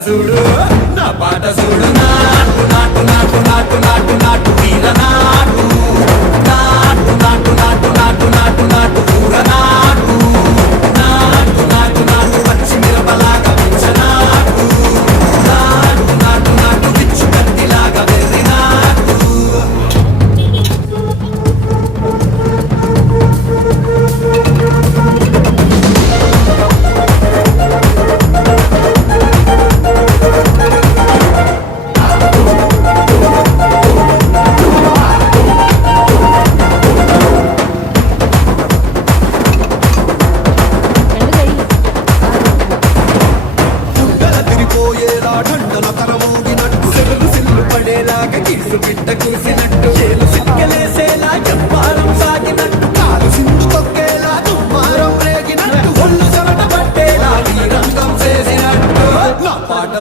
చూడు నా పాట చూడు నాటు నాటు నాటు నాటు నాటు నాటు వీర నాటు నాటు నాటు నాటు నాటు నాటు నాటు పూర నాటు నాటు నాటు నాటు పచ్చి మిరపలాగా పిచ్చనాటు నాటు నాటు నాటు పిచ్చు కత్తిలాగా వెర్రి నాటు ఢండన తరమూగినట్టు సెగలు సిల్లు పడేలాగా కీసు గిట్ట కూసినట్టు